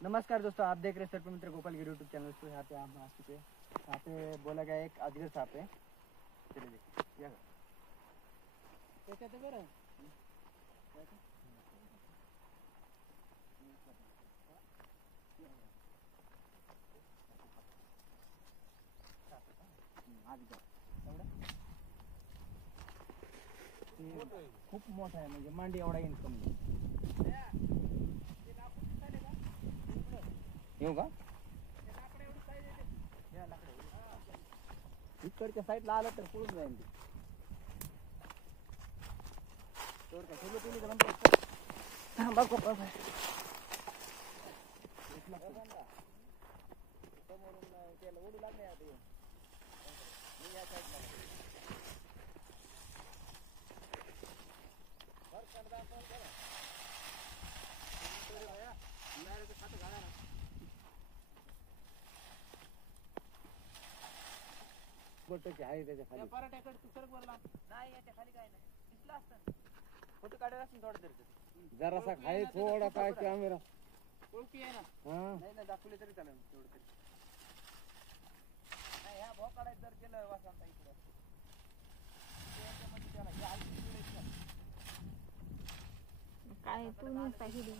नमस्कार दोस्तों, आप देख रहे हैं सर्प मित्र गोपाल गिरी यूट्यूब चैनल। तो यहाँ पे हम आ चुके हैं। यहाँ पे बोला गया एक अजगर सांप है। चलिए देखिए या खूप मोठा आहे, म्हणजे मांडी एवढा इन्कम येऊ का इकडच्या साईडला आलं तर पळून जाईल ते. तर काय ठेवलं तुम्ही नंतर बघ समोरून त्याला ओढू लागले आता मी या साईडला आहे त्याच्या खाली पराठ्याकडे तू सरक बोलला नाही, याच्या खाली काय नाही दिसलं असतं. फोटो काढायला असं थोडं तरी जरासा खाली थोडा काय कॅमेरा ओळखी आहे ना. नाही ना दाखवले तरी चालेल तेवढं तरी नाही. ह्या भाव काढायचं जर केलं वासांता इकडं काय तुम्ही पाहिजे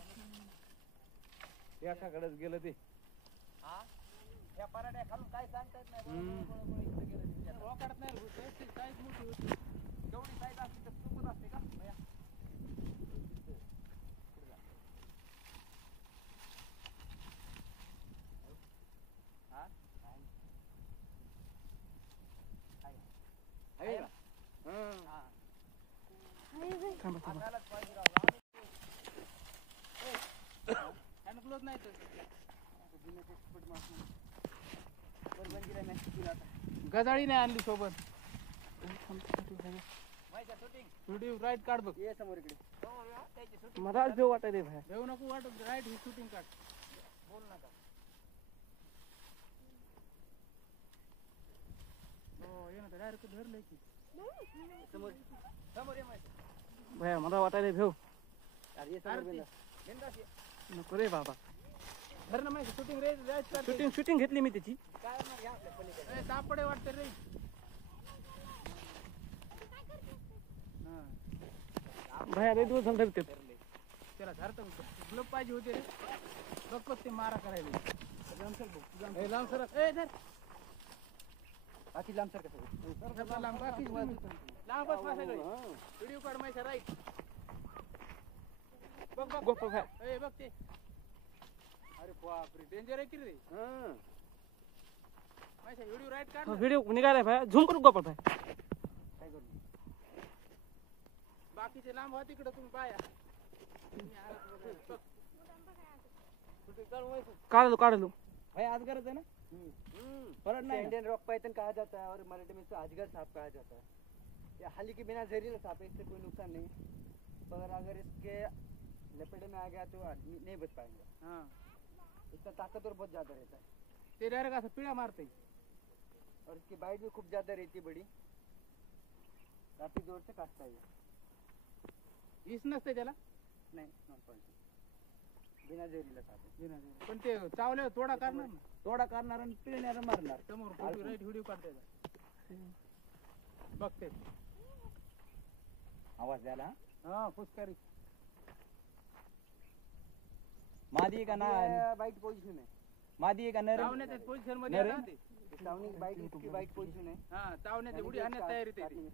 एकाकडेच गेलं ते. हा या पराठ्या खालून काय सांगता येत नाही. इकडे गेलं भाव काढत नाही. साईज मोठी होती, जेवढी साईज असली तर चुकत असते का भैया. गजाळी नाही आणली सोबत. व्हिडिओ राईट काढ बघ समोर इकडे. मला भेव वाटायला भाई भेव नको वाटत. राईट ही शूटिंग काढ. बोल नका. हो ये ना डायरेक्ट धरलंय की समोर समोर ये माहिती भैया. मला वाटायला भेव नको रे बाबा. धर ना माहिती शूटिंग रे. शूटिंग घेतली मी त्याची. काय सापडे वाटते रे. भैया रे दिवस झाले धरते त्याला. धरतो ग्लोब पाहिजे होते रे. बघ ते मारा करायला लांब सर. बाकी लांब सर कसं लांब बाकी लांबच व्हिडिओ काढ माहिती राईट. बघ बघ गोपाल भाई बघ ते. अरे बापरे डेंजर आहे की रे. माहिती व्हिडिओ राईट काढ. व्हिडिओ निघालाय भाई. झूम करू गोपाल भाई. काय करू बाकीचे लांब होत तिकडं तुम्ही पाया. काढलो भाई. अजगर है ना. फर्क नहीं. इंडियन रॉक पाइथन कहा जाता है और मराठी में इसको अजगर सांप कहा जाता है. ये हाली के बिना जहरीला सांप है, इससे कोई नुकसान नहीं है. पर अगर इसके लपेटे में आ गया तो आदमी नहीं बच पाएंगे. हाँ इसका ताकतवर बहुत ज्यादा रहता है. ते डायरेक्ट असं पिळा मारते. और इसकी बाइट भी खूब ज्यादा रहती है बड़ी. काफी जोर से काटता है. इस नसते त्याला नाही नॉन पॉइंट. बिना जहरीला सांप आहे. बिना जहरीला. पण ते चावले तोडा करणार ना. तोडा करणार आणि पिळण्याला मारणार. समोर फोटो राईट व्हिडिओ काढते बघते. आवाज द्याला. हा फुसकारी मादी का ना बाइट पोजीशन है. मादी का नर चावण्याच्या पोजीशन मध्ये आहे ते. चावणी बाइट इसकी बाइट पोजीशन है. हां चावण्याची उडी आणण्याची तयारीत आहे ती.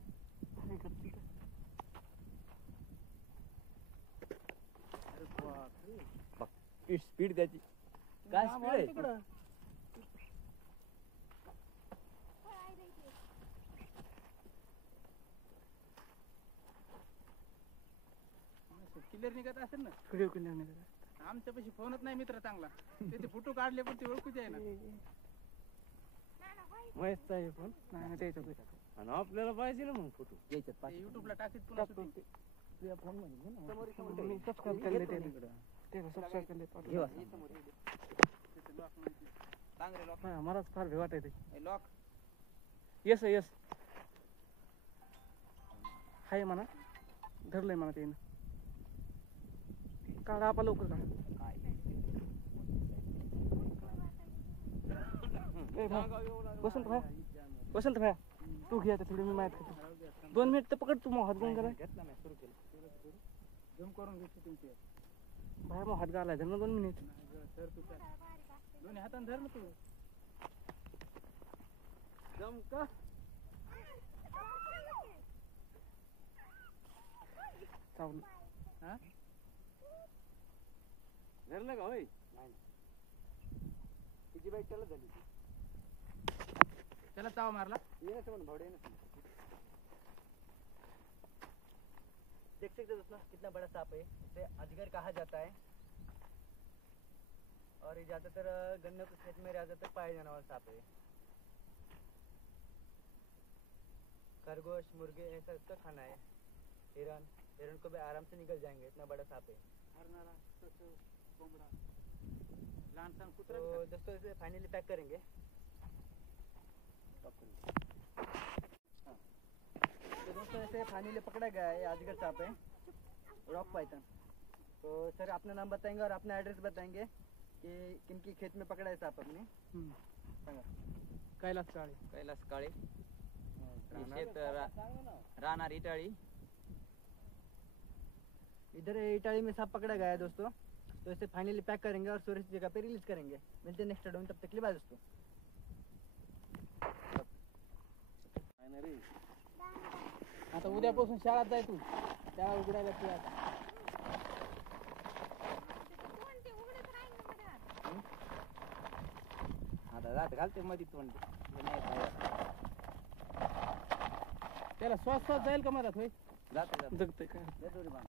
अरे बाप रे. स्पीड त्याची काय स्पीड आहे तिकडं. क्लिअर निघत असेल ना. व्हिडिओ क्लिअर निघत. आमच्यापाशी फोनच नाही मित्र चांगला. त्याचे फोटो काढले पण ते ओळखूच आहे ना. मस्त आहे पण नाही त्याच्यात. आणि आपल्याला पाहिजे ना मग फोटो याच्यात युट्यूबला टाकीत पुन्हा तुझ्या फोन मध्ये मी सबस्क्राइब केले ते सबस्क्राइब केले. चांगले लॉक. मलाच फार भे वाटते लॉक. येस येस हाय म्हणा. धरलंय म्हणा त्यानं. काढा आपा लवकर काढा. ए भाई, वसंत भाया तू घे आता थोडी मी माहित करतो 2 मिनिट तर पकड तू मग हात घेऊन गेला घेतला मी सुरू केलं झूम करून घेतो तुमची भाया मग हात घालाय धर ना 2 मिनिट धर तू काय दोन्ही हाताने धर ना तू जम का चावलं हा धरलं का होय तिची बाईक चालत झाली त्याला चाव मारला ये ना भावड़े ना देख सकते हो दोस्तों कितना बड़ा सांप है इसे अजगर कहा जाता है और ये ज्यादातर गन्नों के खेत में ज्यादातर पाए जाने वाला सांप है खरगोश मुर्गे ऐसा इसका खाना है हिरन हिरन को भी आराम से निकल जाएंगे इतना बड़ा सांप है हरणारा तसं कोंबडा लहान सहान तो कुत्रा दोस्तों इसे फाइनली पैक करेंगे तो दोस्तों ऐसे फाइनली पकड़ा गया है अजगर सांप है रॉक पाइथन तो सर अपना नाम बताएंगे और अपना एड्रेस बताएंगे कि किनकी खेत में पकड़ा है सांप अपने सांगा कैलास काळे कैलास काळे शेत राहणार इटाळी इधर इटाली में सांप पकड़ा गया है दोस्तों तो इसे फाइनली पैक करेंगे और सुरक्षित जगह पे रिलीज करेंगे मिलते हैं नेक्स्ट वीडियो में तब तक के लिए बाय दोस्तों आता उद्यापासून शाळेत जाय तू शाळा उघडायला तू आता आता जात घालते मध्ये तोंड त्याला श्वास जाईल का मधात होय जात जगतंय काय